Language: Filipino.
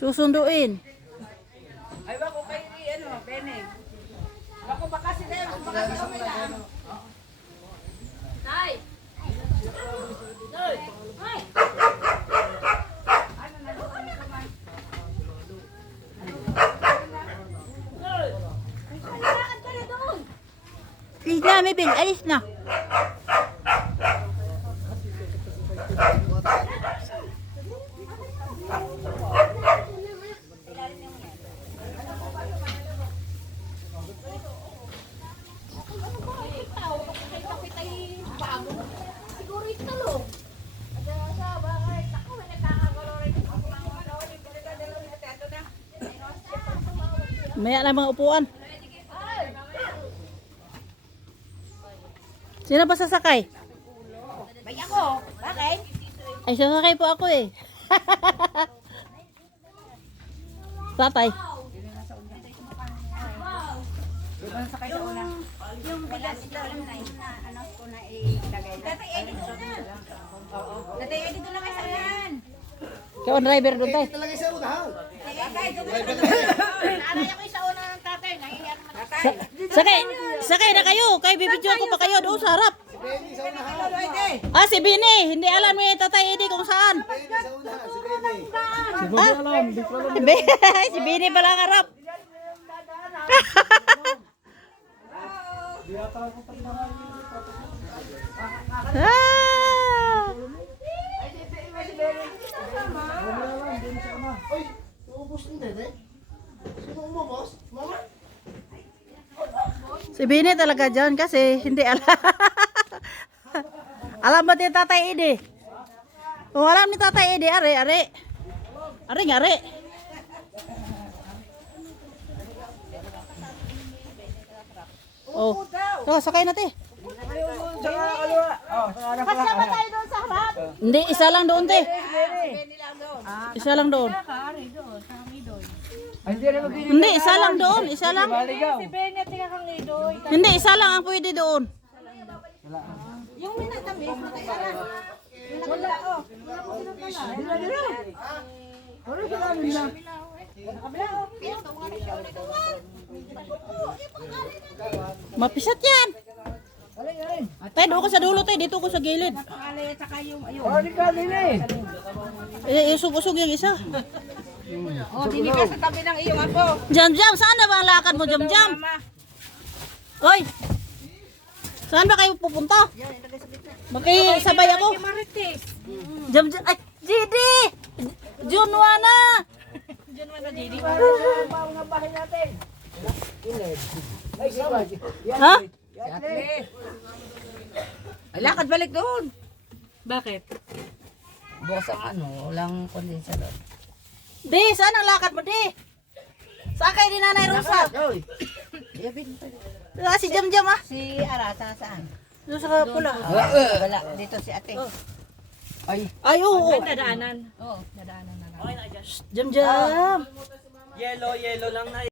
Susunduin. Ay, wako kay ano, Bene. Wako baka si Deo, baka si Omela. Tay! Tay! Ay! Ano na doon ka man? Ay, lakad ka na doon. Alis na, Mabel. Alis na. Siguro ito lo. Sa bakit? Ako may nagkakagulo rin. Maya na mga upuan. Sino ba sasakay? Bay ako. Bakit? Ay, sasakay po ako eh. Tatay. Yung bigas ito, alam na yun na ano ko na ilagay na. Dati edit ko na. Oo. Dati edit ko na kayo saan. Ikaw ang driver doon tayo. Tatay, naalala ko yung sa una ng tatay. Nahihiyan naman tatay. Sakay na kayo. Kay bibidyo ko pa kayo doon sa harap. Ah, si Bini. Hindi alam ni Tatay Edi kung saan. Si Bini pala ang harap. Ah! Si Bini talaga dyan kasi hindi alam. Alam ba ni Tatay Edi? Kung alam ni Tatay Edi, are. Are nga, are. Oh. Sakay natin. Kasama tayo doon sa harap. Hindi, isa lang doon, te. Isa lang doon. Hindi, isa lang doon. Isa lang. Si Bennett, tingnan kang idoy. Hindi, isa lang ang pwede doon. Yung minatamis, matayaran. Wala, oh. Wala ko sinutala. Dila. Wala sila nila. Mapisat yan. Tay, doon ka sa dulo, tay. Dito ko sa gilid. Alay, saka yung ayun. Usog-usog yung isa. Oh, dini ka sa tabi ng iyong apo. Jam, saan na ba ang lakad mo, Jam? Hoy! Saan ba kayo pupunta? Makisabay ako. Marites. Jam, ay, GD! Junwana! Diyan man na dini. Mga bahay natin. Ha? Ay, lakad balik doon. Bakit? Bukas ang ano, walang kondensador. Di, saan ang lakad mo, di? Saan kayo ni Nanay Rosa? Si Jam, ah. Si Arasa saan? Doon sa pula. Wala, dito si ate. Ay, oo. Dadaanan. Oo, dadaanan na lang. Jam. Yellow lang na